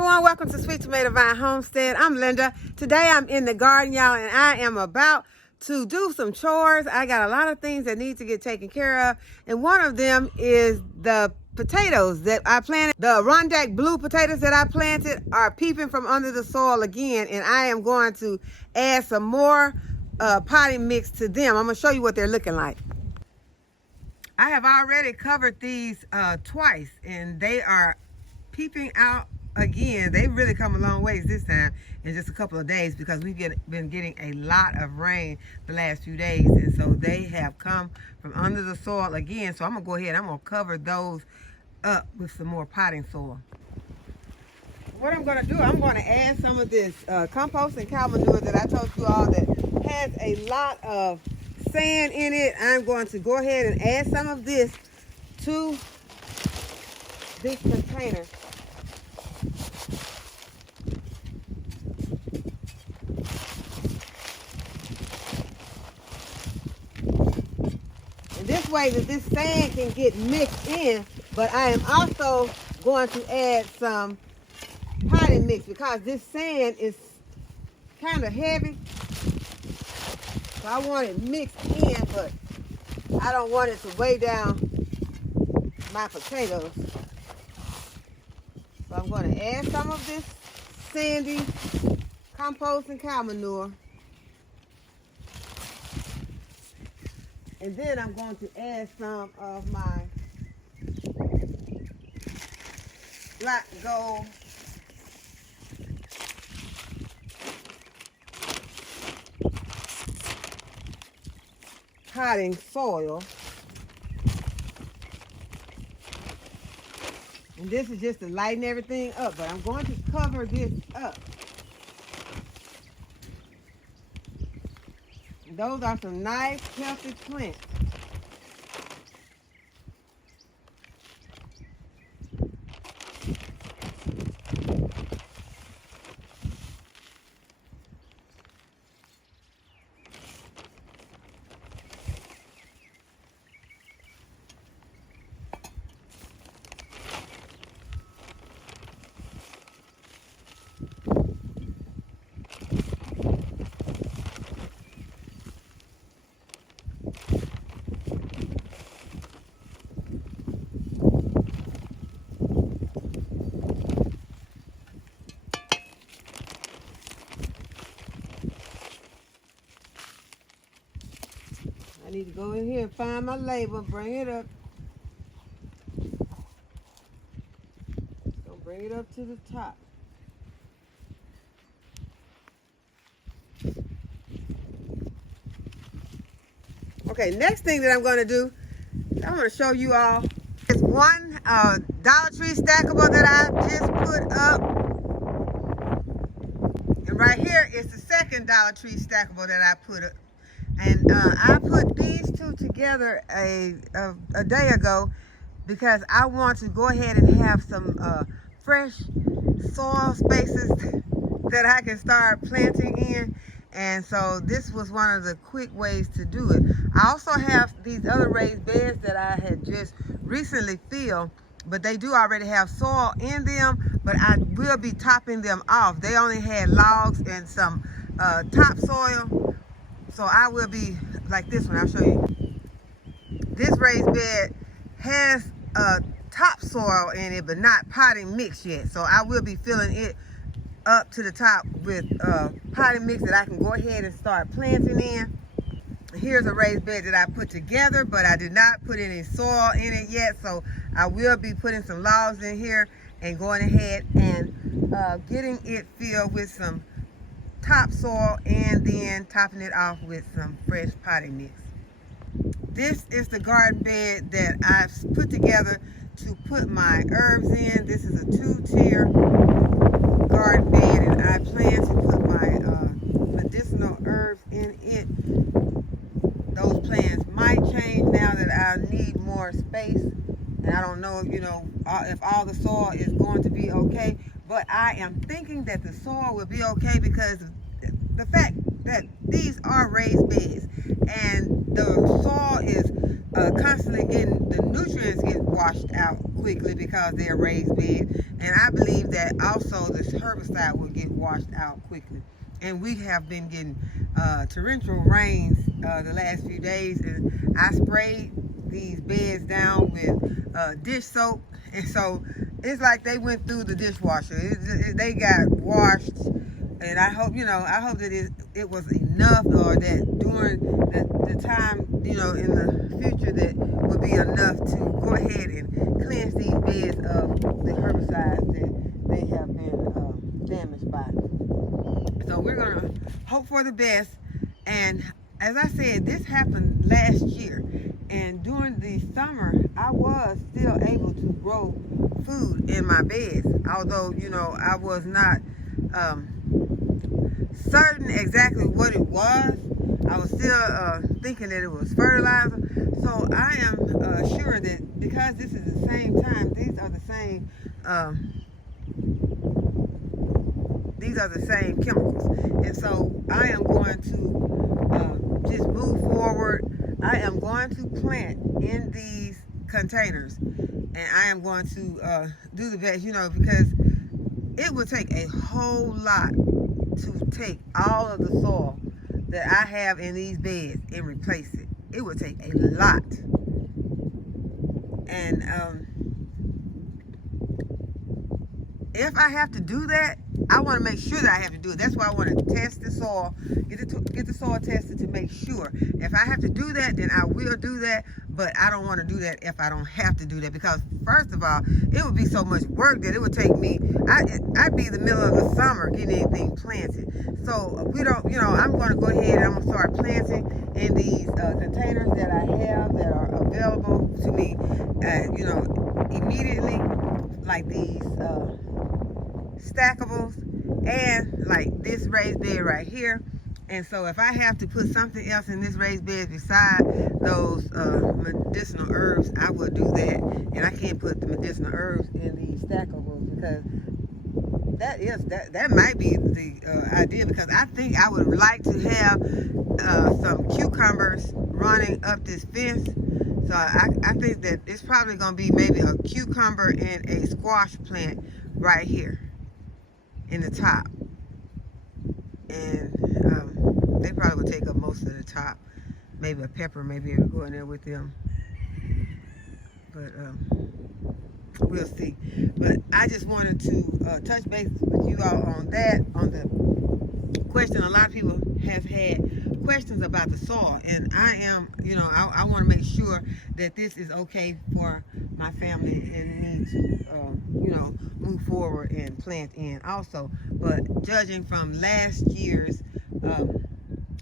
everyone, welcome to Sweet Tomato Vine Homestead. I'm Linda. Today I'm in the garden, y'all, and I am about to do some chores. I got a lot of things that need to get taken care of, and one of them is the potatoes that I planted. The Rondeck blue potatoes that I planted are peeping from under the soil again, and I am going to add some more potting mix to them. I'm going to show you what they're looking like. I have already covered these twice, and they are peeping out again. They've really come a long ways this time in just a couple of days because we've been getting a lot of rain the last few days, and so they have come from under the soil again. So I'm gonna go ahead, I'm gonna cover those up with some more potting soil. What I'm gonna do, I'm gonna add some of this compost and cow manure that I told you all that has a lot of sand in it. I'm going to go ahead and add some of this to this container. And this way that this sand can get mixed in, but I am also going to add some potting mix because this sand is kind of heavy. So I want it mixed in, but I don't want it to weigh down my potatoes. So I'm going to add some of this sandy compost and cow manure. And then I'm going to add some of my black gold potting soil. And this is just to lighten everything up, but I'm going to cover this up. And those are some nice, healthy plants. I need to go in here and find my label, bring it up. So bring it up to the top. Okay, next thing that I'm going to do, I'm going to show you all is one Dollar Tree stackable that I just put up. And right here is the second Dollar Tree stackable that I put up. And I put these two together a day ago because I want to go ahead and have some fresh soil spaces that I can start planting in. And so this was one of the quick ways to do it. I also have these other raised beds that I had just recently filled, but they do already have soil in them, but I will be topping them off. They only had logs and some topsoil. So I will be like this one. I'll show you. This raised bed has topsoil in it, but not potting mix yet. So I will be filling it up to the top with potting mix that I can go ahead and start planting in. Here's a raised bed that I put together, but I did not put any soil in it yet. So I will be putting some logs in here and going ahead and getting it filled with some topsoil and then topping it off with some fresh potting mix. This is the garden bed that I've put together to put my herbs in. This is a 2-tier garden bed, and I plan to put my medicinal herbs in it. Those plants might change now that I need more space, and I don't know, if all the soil is going to be okay. But I am thinking that the soil will be okay because of the fact that these are raised beds and the soil is constantly getting, the nutrients get washed out quickly because they're raised beds. And I believe that that also this herbicide will get washed out quickly. And we have been getting torrential rains the last few days, and I sprayed these beds down with dish soap, and so it's like they went through the dishwasher. They got washed, and I hope that it was enough, or that during the time in the future that would be enough to go ahead and cleanse these beds of the herbicides that they have been damaged by. So we're gonna hope for the best. And as I said, this happened last year, and during the summer I was still able to grow food in my beds, although I was not certain exactly what it was. I was still thinking that it was fertilizer. So I am sure that because this is the same time, these are the same chemicals, and so I am going to just move forward. I am going to plant in these containers, and I am going to do the best, because it would take a whole lot to take all of the soil that I have in these beds and replace it. It would take a lot. And if I have to do that, I want to make sure that I have to do it. That's why I want to test the soil, get the soil tested to make sure. If I have to do that, then I will do that. But I don't want to do that if I don't have to do that, because first of all, it would be so much work that it would take me. I'd be in the middle of the summer getting anything planted. So we don't. I'm going to go ahead and I'm going to start planting in these containers that I have that are available to me. Immediately, like these stackables, and like this raised bed right here. And so if I have to put something else in this raised bed beside those medicinal herbs, I will do that. And I can't put the medicinal herbs in these stackables, because that might be the idea, because I think I would like to have some cucumbers running up this fence. So I think that it's probably going to be maybe a cucumber and a squash plant right here in the top, and they probably would take up most of the top. Maybe a pepper may be able to go in there with them, but we'll see. But I just wanted to touch base with you all on that, on the question. A lot of people have had questions about the soil, and I am, I want to make sure that this is okay for my family and me to, move forward and plant in also. But judging from last year's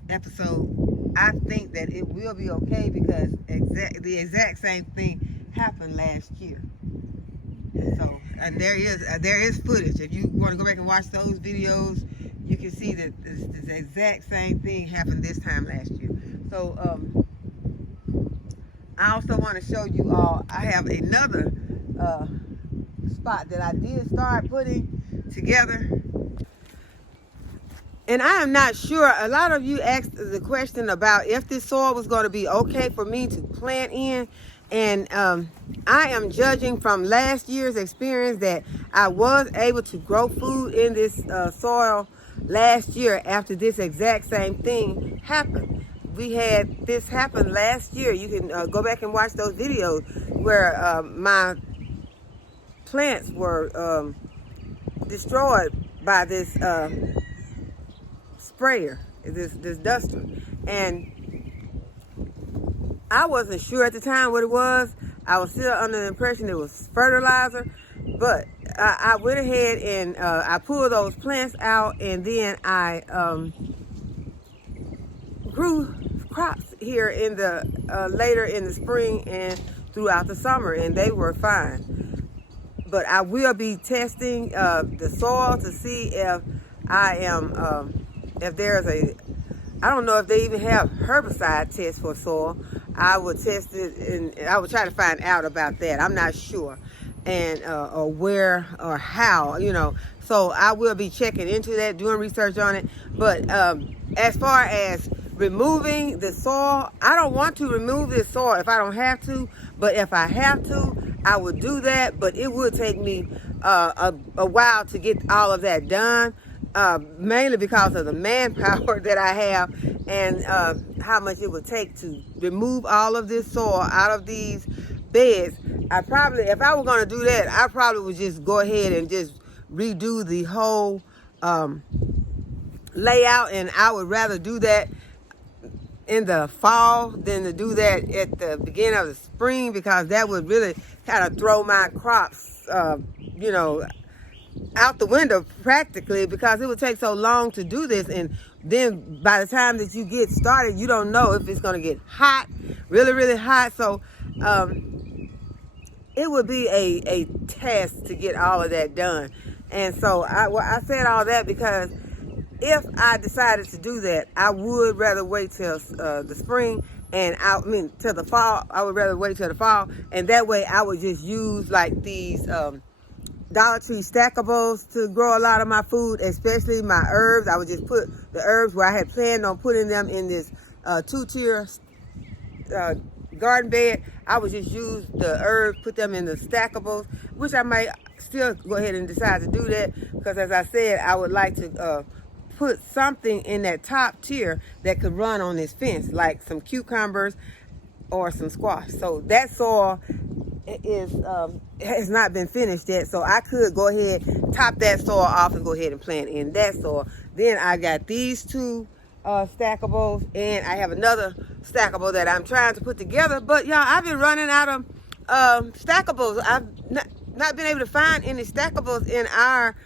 episode, I think that it will be okay, because the exact same thing happened last year. And so, and there is footage. If you want to go back and watch those videos, you can see that the exact same thing happened this time last year. So I also want to show you all, I have another spot that I did start putting together. And I am not sure. A lot of you asked the question about if this soil was going to be okay for me to plant in. And I am judging from last year's experience that I was able to grow food in this soil last year after this exact same thing happened. We had this happen last year. You can go back and watch those videos where my plants were destroyed by this sprayer, this duster. And I wasn't sure at the time what it was. I was still under the impression it was fertilizer, but I went ahead and I pulled those plants out, and then I grew crops here in the later in the spring and throughout the summer, and they were fine. But I will be testing the soil to see if I am if there's I don't know if they even have herbicide tests for soil. I would test it, and I would try to find out about that. I'm not sure, and or where or how, So I will be checking into that, doing research on it. But as far as removing the soil, I don't want to remove this soil if I don't have to. But if I have to, I would do that. But it would take me a while to get all of that done, mainly because of the manpower that I have and how much it would take to remove all of this soil out of these beds. I probably, if I were going to do that, I probably would just go ahead and just redo the whole layout, and I would rather do that in the fall than to do that at the beginning of the spring, because that would really kind of throw my crops, you know, out the window practically, because it would take so long to do this. And then by the time that you get started, you don't know if it's going to get hot, really, really hot. So it would be a test to get all of that done. And so I said all that because if I decided to do that, I would rather wait till the spring, and till the fall. I would rather wait till the fall, and that way I would just use like these Dollar Tree stackables to grow a lot of my food, especially my herbs. I would just put the herbs where I had planned on putting them in this two-tier garden bed. I would just use the herbs, put them in the stackables, which I might still go ahead and decide to do that, because as I said, I would like to put something in that top tier that could run on this fence, like some cucumbers or some squash. So that soil is has not been finished yet, so I could go ahead, top that soil off, and go ahead and plant in that soil. Then I got these two stackables, and I have another stackable that I'm trying to put together. But y'all, I've been running out of stackables. I've not been able to find any stackables in our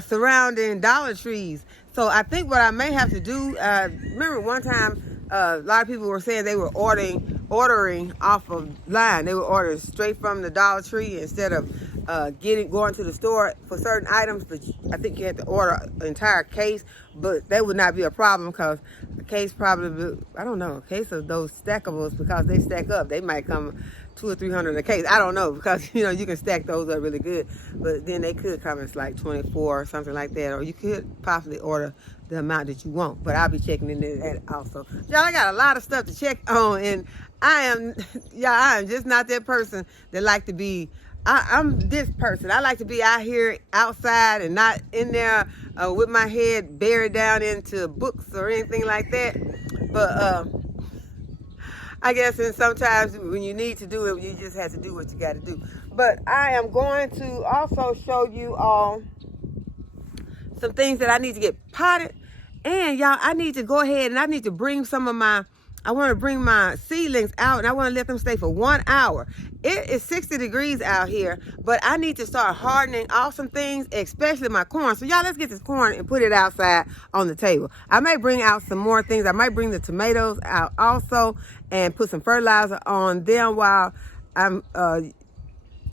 surrounding Dollar Trees. So I think what I may have to do, remember one time a lot of people were saying they were ordering off of line. They were ordering straight from the Dollar Tree instead of going to the store for certain items. But I think you had to order an entire case, but that would not be a problem, because a case probably, I don't know, a case of those stackables, because they stack up, they might come 200 or 300 a case. I don't know, because you know you can stack those up really good, but then they could come in like 24 or something like that, or you could possibly order the amount that you want. But I'll be checking into that also. Y'all, I got a lot of stuff to check on, and I am just not that person that like to be. I'm this person. I like to be out here outside and not in there with my head buried down into books or anything like that. But I guess, and sometimes when you need to do it, you just have to do what you got to do. But I am going to also show you all some things that I need to get potted. And y'all, I need to go ahead and I need to bring I want to bring my seedlings out, and I want to let them stay for 1 hour. It is 60 degrees out here, but I need to start hardening off some things, especially my corn. So y'all, let's get this corn and put it outside on the table. I may bring out some more things. I might bring the tomatoes out also and put some fertilizer on them while I'm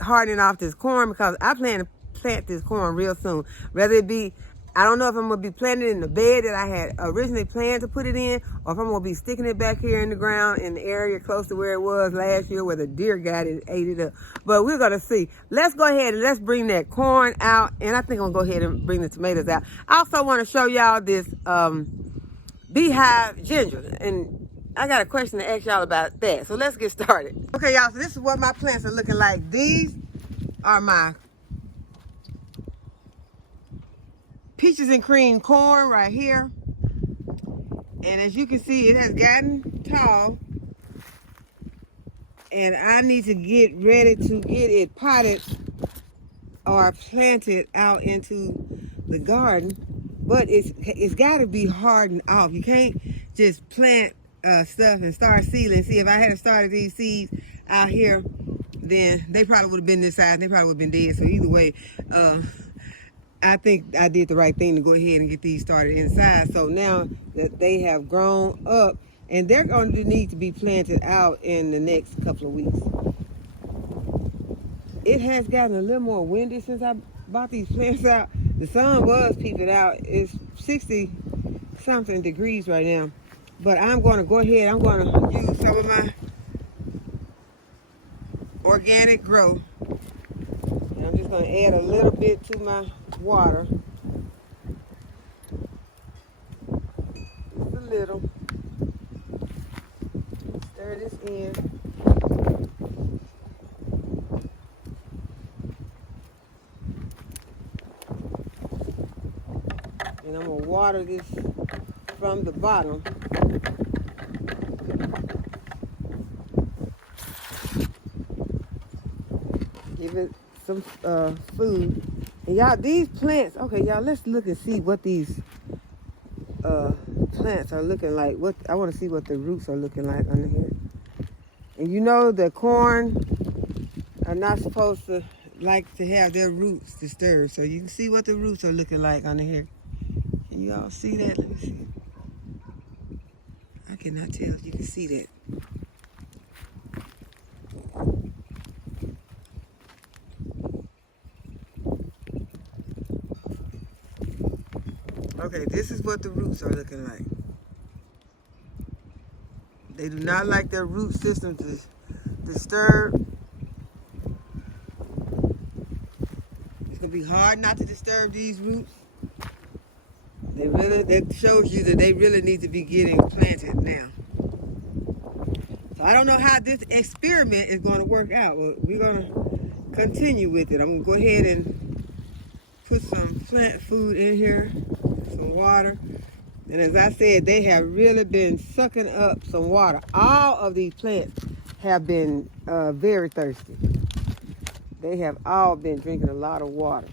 hardening off this corn, because I plan to plant this corn real soon. Whether it be, I don't know if I'm going to be planting it in the bed that I had originally planned to put it in, or if I'm going to be sticking it back here in the ground in the area close to where it was last year where the deer got it, ate it up. But we're going to see. Let's go ahead and let's bring that corn out, and I think I'm going to go ahead and bring the tomatoes out. I also want to show y'all this beehive ginger, and I got a question to ask y'all about that. So let's get started. Okay, y'all, so this is what my plants are looking like. These are my peaches and cream corn right here, and as you can see, it has gotten tall, and I need to get ready to get it potted or planted out into the garden. But it's got to be hardened off. You can't just plant stuff and start seedling. See, if I had started these seeds out here, then they probably would have been this size. They probably would have been dead. So either way, I think I did the right thing to go ahead and get these started inside. So now that they have grown up, and they're going to need to be planted out in the next couple of weeks. It has gotten a little more windy since I bought these plants out. The sun was peeping out. It's 60 something degrees right now. But I'm going to go ahead, I'm going to use some of my organic grow. And I'm just going to add a little bit to my water. Just a little. Stir this in. And I'm gonna water this from the bottom. Give it some food. And y'all, these plants, okay, y'all, let's look and see what these plants are looking like. What I want to see what the roots are looking like under here. And you know the corn are not supposed to like to have their roots disturbed. So you can see what the roots are looking like under here. Can you all see that? Let me see. I cannot tell if you can see that. Okay, this is what the roots are looking like. They do not like their root system to disturb. It's gonna be hard not to disturb these roots. That shows you that they really need to be getting planted now. So I don't know how this experiment is going to work out. Well, we're going to continue with it. I'm going to go ahead and put some plant food in here, some water. And as I said, they have really been sucking up some water. All of these plants have been very thirsty. They have all been drinking a lot of water.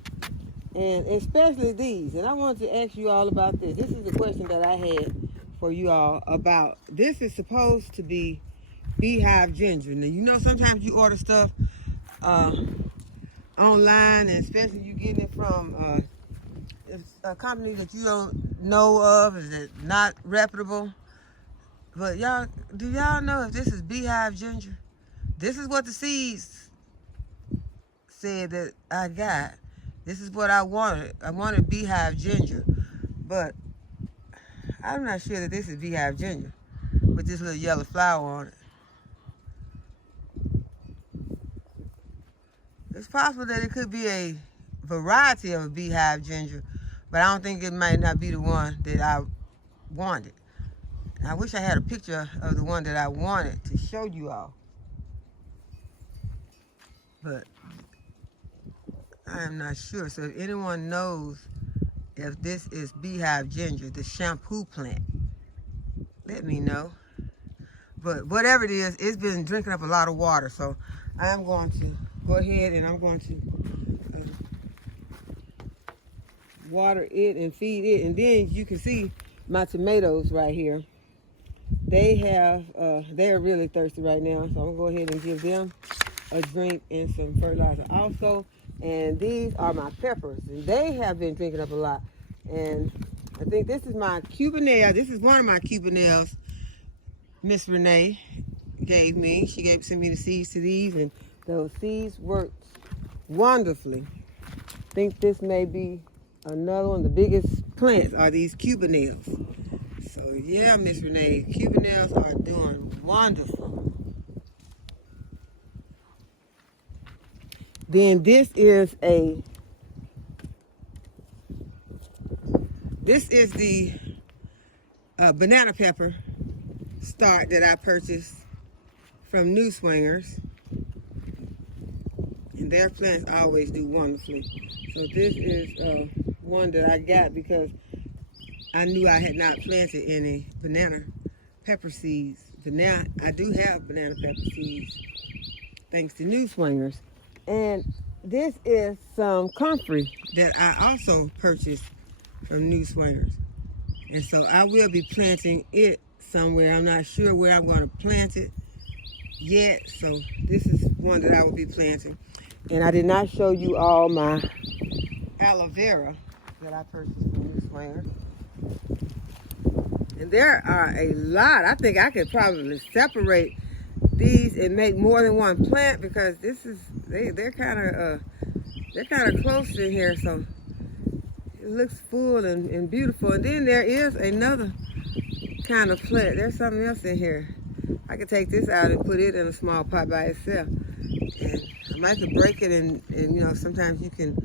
And especially these. And I wanted to ask you all about this. This is the question that I had for you all about. This is supposed to be beehive ginger. Now, you know sometimes you order stuff online, and especially you getting it from a company that you don't know of, is it not reputable. But y'all, do y'all know if this is beehive ginger? This is what the seeds said that I got. This is what I wanted. I wanted beehive ginger, but I'm not sure that this is beehive ginger with this little yellow flower on it. It's possible that it could be a variety of a beehive ginger, but I don't think it might not be the one that I wanted. I wish I had a picture of the one that I wanted to show you all, but I am not sure. So if anyone knows if this is beehive ginger, the shampoo plant, let me know. But whatever it is, it's been drinking up a lot of water. So I am going to go ahead and I'm going to water it and feed it. And then you can see my tomatoes right here. They're really thirsty right now. So I'm going to go ahead and give them a drink and some fertilizer also. And these are my peppers, and they have been drinking up a lot. And I think this is my Cubanelle. This is one of my Cubanelles Miss Renee gave me. She sent me the seeds to these, and those seeds worked wonderfully. I think this may be another one. The biggest plants are these Cubanelles. So yeah, Miss Renee, Cubanelles are doing wonderful. Then this is the banana pepper start that I purchased from New Swingers. And their plants always do wonderfully. So this is one that I got because I knew I had not planted any banana pepper seeds. But now I do have banana pepper seeds thanks to New Swingers. And this is some comfrey that I also purchased from New Swingers. And so I will be planting it somewhere. I'm not sure where I'm going to plant it yet. So this is one that I will be planting. And I did not show you all my aloe vera that I purchased from New Swingers. And there are a lot. I think I could probably separate these and make more than one plant because this is they're kind of close in here, so it looks full and beautiful. And then there is another kind of plant. There's something else in here. I could take this out and put it in a small pot by itself, and I might could break it and you know sometimes you can,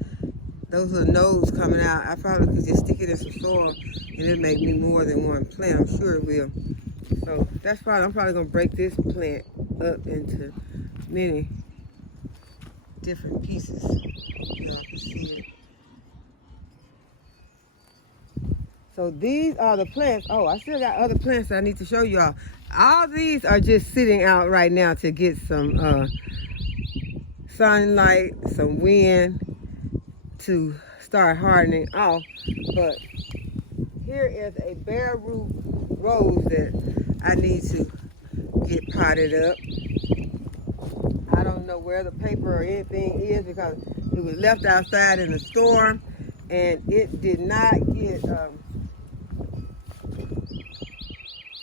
those little nodes coming out, I probably could just stick it in some soil and it'll make me more than one plant. I'm sure it will. So that's probably, I'm probably gonna break this plant up into many different pieces. Y'all can see it. So these are the plants. Oh, I still got other plants that I need to show y'all. All these are just sitting out right now to get some sunlight, some wind to start hardening off. But here is a bare root rose that I need to get potted up. I don't know where the paper or anything is because it was left outside in the storm and it did not get,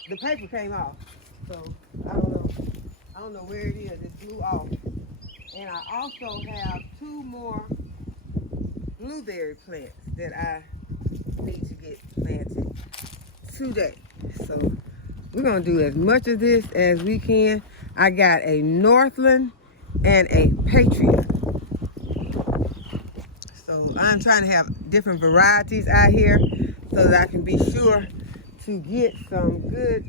the paper came off. So I don't know where it is. It flew off. And I also have 2 more blueberry plants that I need to get planted today. So we're gonna do as much of this as we can. I got a Northland and a Patriot. So I'm trying to have different varieties out here so that I can be sure to get some good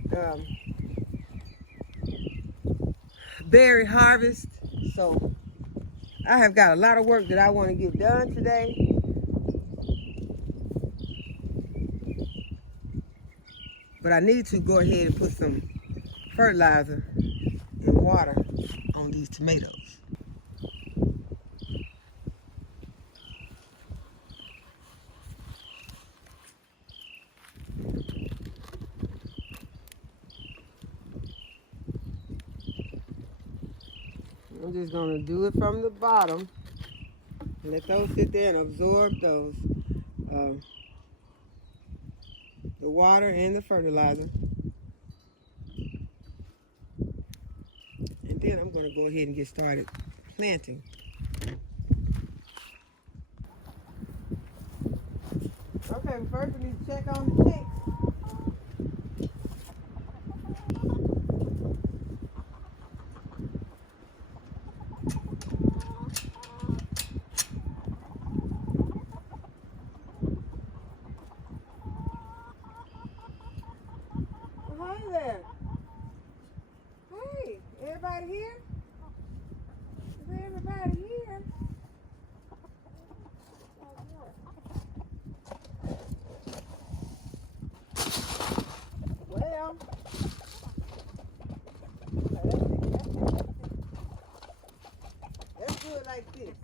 berry harvest. So I have got a lot of work that I want to get done today. But I need to go ahead and put some fertilizer and water on these tomatoes. I'm just gonna do it from the bottom. Let those sit there and absorb those, the water and the fertilizer. And then I'm gonna go ahead and get started planting. Okay, first we need to check on the chicks. Well, hi there. Hey, everybody here? Is everybody here? Well, let's do it like this.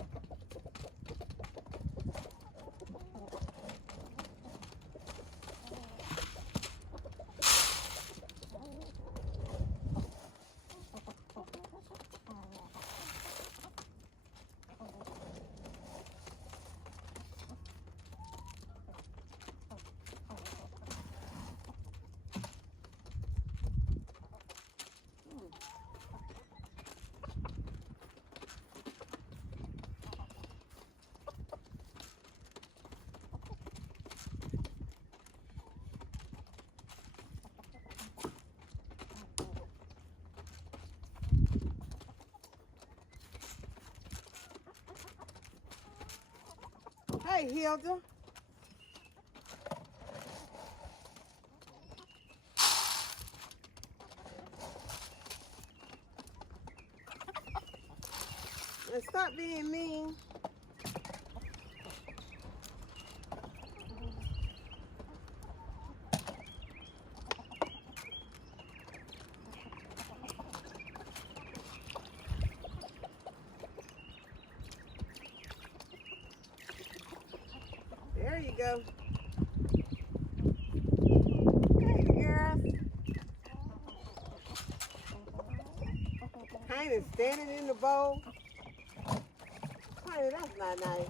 Hey, Hilda. And stop being mean. There you go. Hey, girl. Honey standing in the bowl. Honey, that's not nice.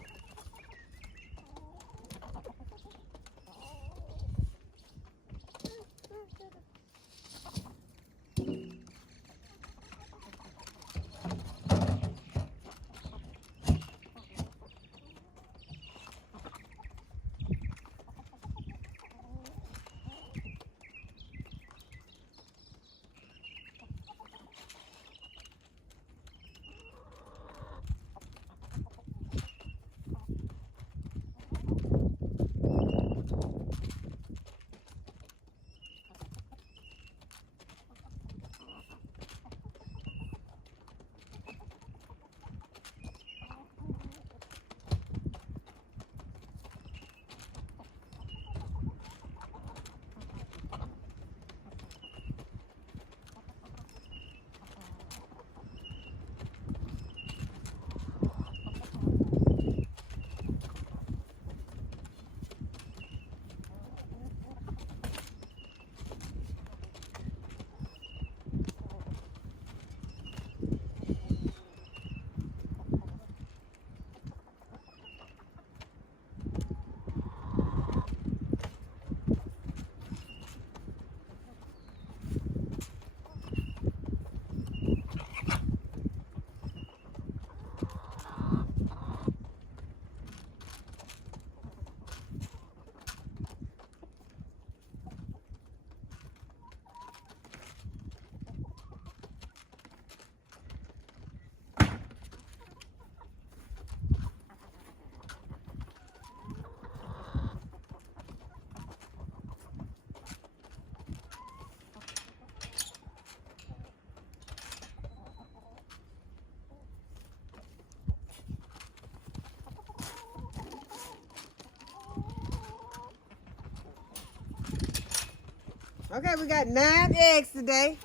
Okay, we got 9 eggs today.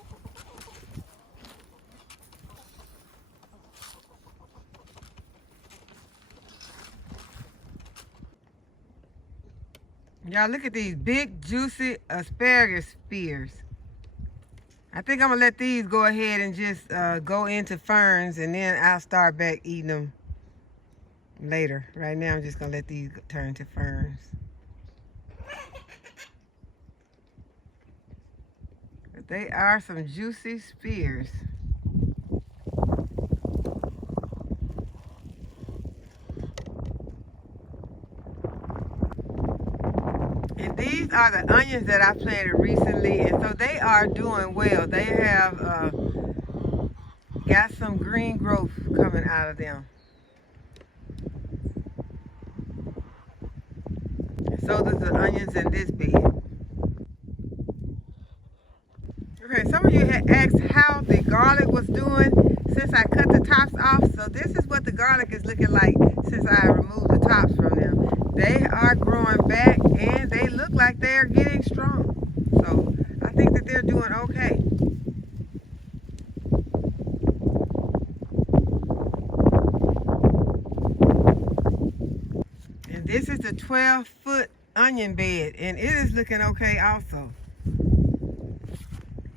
Y'all look at these big, juicy asparagus spears. I think I'm gonna let these go ahead and just go into ferns, and then I'll start back eating them later. Right now, I'm just gonna let these turn to ferns. But they are some juicy spears. And these are the onions that I planted recently, and so they are doing well. They have got some green growth coming out of them. And so does the onions in this bed. Okay, some of you had asked how the garlic was doing since I cut the tops off. So this is what the garlic is looking like since I removed the tops from them. They are growing back and they look like they are getting strong. So I think that they're doing okay. And this is the 12-foot onion bed, and it is looking okay also.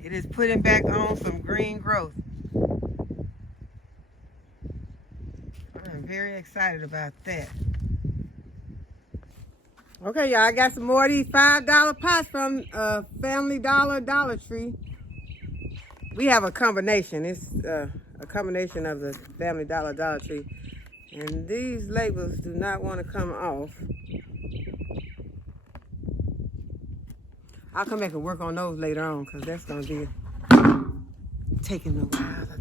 It is putting back on some green growth. I'm very excited about that. Okay, y'all, I got some more of these $5 pots from Family Dollar, Dollar Tree. We have a combination. It's a combination of the Family Dollar, Dollar Tree. And these labels do not want to come off. I'll come back and work on those later on because that's going to be taking a while. I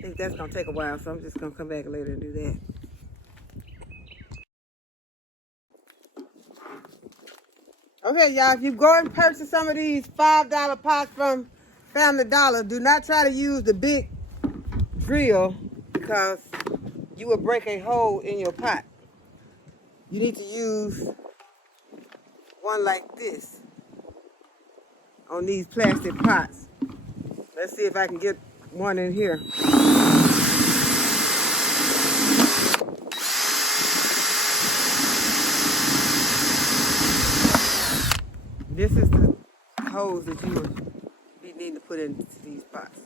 think that's going to take a while, so I'm just going to come back later and do that. Okay, y'all, if you go and purchase some of these $5 pots from Family Dollar, do not try to use the big drill because you will break a hole in your pot. You need to use one like this on these plastic pots. Let's see if I can get one in here. This is the hose that you would be needing to put into these pots.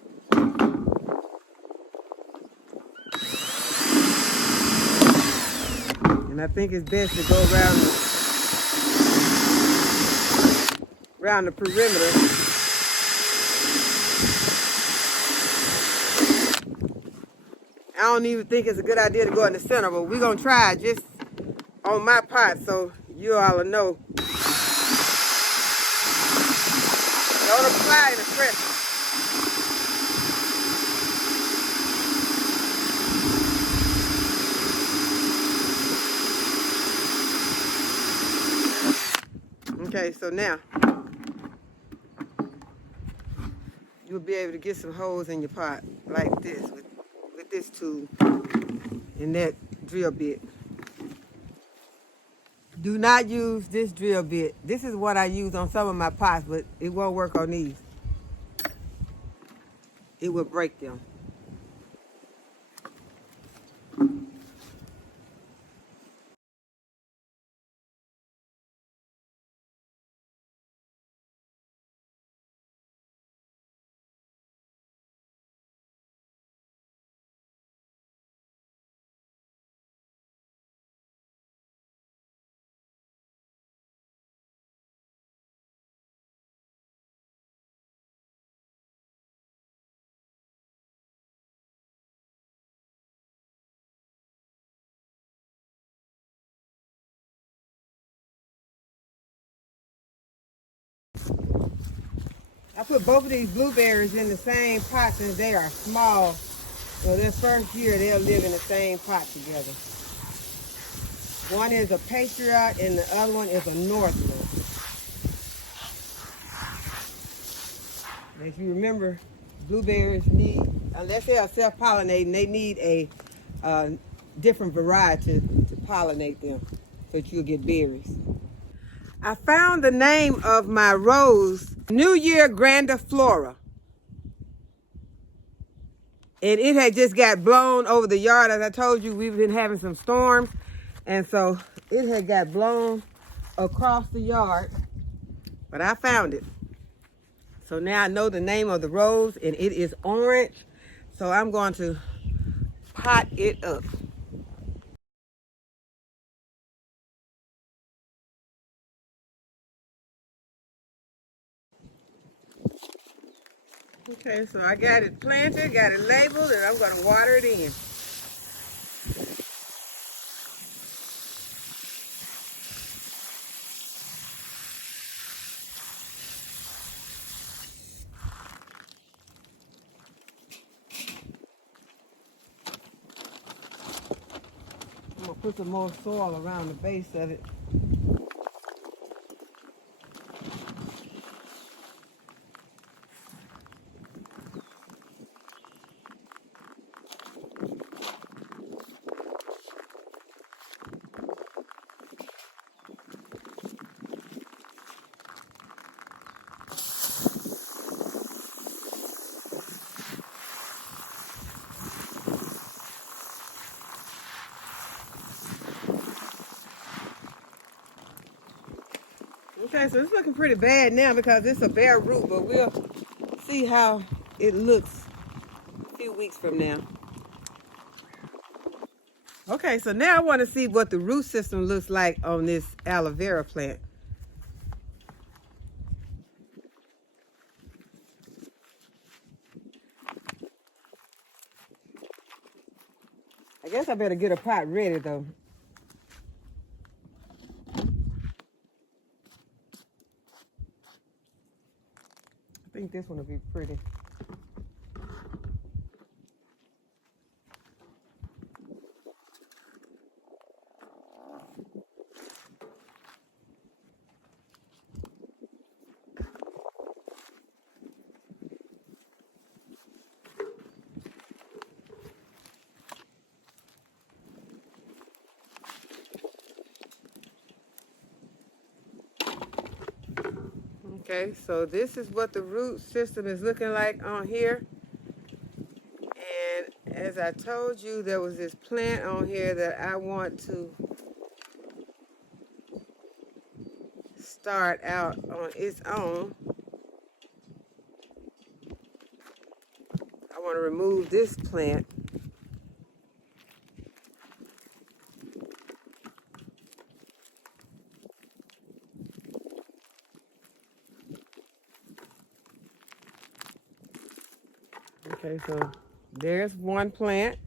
And I think it's best to go around the perimeter. I don't even think it's a good idea to go in the center, but we're gonna try it just on my pot so you all will know. Don't apply any pressure. Okay, so now you'll be able to get some holes in your pot like this with this tool and that drill bit. Do not use this drill bit. This is what I use on some of my pots, but it won't work on these. It will break them. I put both of these blueberries in the same pot since they are small. So their first year, they'll live in the same pot together. One is a Patriot and the other one is a Northland. As you remember, blueberries need, unless they are self-pollinating, they need a different variety to pollinate them so that you'll get berries. I found the name of my rose New Year grandiflora. And it had just got blown over the yard. As I told you, we've been having some storms. And so it had got blown across the yard. But I found it. So now I know the name of the rose, and it is orange. So I'm going to pot it up. Okay, so I got it planted, got it labeled, and I'm going to water it in. I'm going to put some more soil around the base of it. Okay, so it's looking pretty bad now because it's a bare root, but we'll see how it looks a few weeks from now. Okay, so now I want to see what the root system looks like on this aloe vera plant. I guess I better get a pot ready though. I think this one will be pretty. Okay, so this is what the root system is looking like on here. And as I told you, there was this plant on here that I want to start out on its own. I want to remove this plant. Okay, so there's one plant.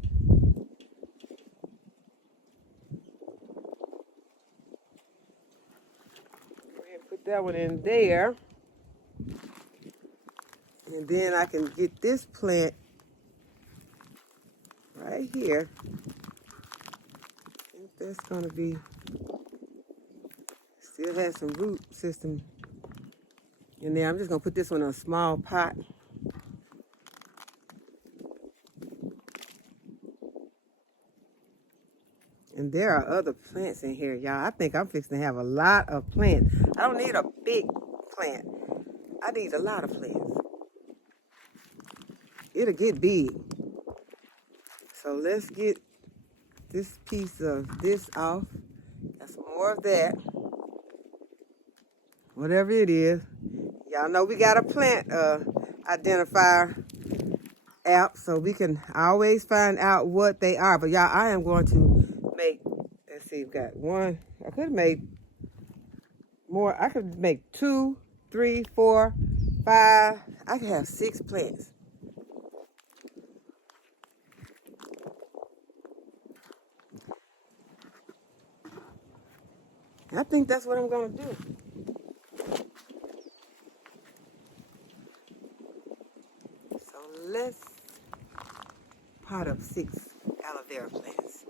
Go ahead and put that one in there. And then I can get this plant right here. I think that's going to be, still has some root system in there. I'm just going to put this one in a small pot. And there are other plants in here, y'all. I think I'm fixing to have a lot of plants. I don't need a big plant. I need a lot of plants. It'll get big. So let's get this piece of this off. Got some more of that. Whatever it is. Y'all know we got a plant identifier app, so we can always find out what they are. But y'all, I am going to make, let's see, we've got one. I could make more. I could make 2, 3, 4, 5. I could have 6 plants. I think that's what I'm going to do. So let's pot up 6 aloe vera plants.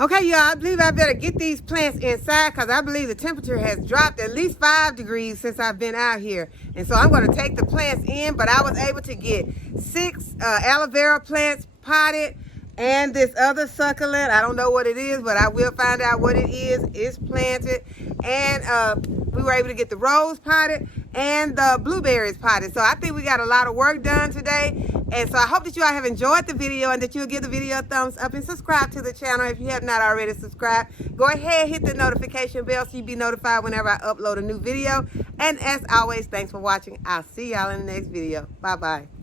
Okay, y'all, I believe I better get these plants inside because I believe the temperature has dropped at least 5 degrees since I've been out here. And so I'm going to take the plants in, but I was able to get 6 aloe vera plants potted and this other succulent. I don't know what it is, but I will find out what it is. It's planted. And we were able to get the rose potted and the blueberries potted. So I think we got a lot of work done today. And so I hope that you all have enjoyed the video and that you'll give the video a thumbs up and subscribe to the channel if you have not already subscribed. Go ahead, hit the notification bell so you'll be notified whenever I upload a new video. And as always, thanks for watching. I'll see y'all in the next video. Bye-bye.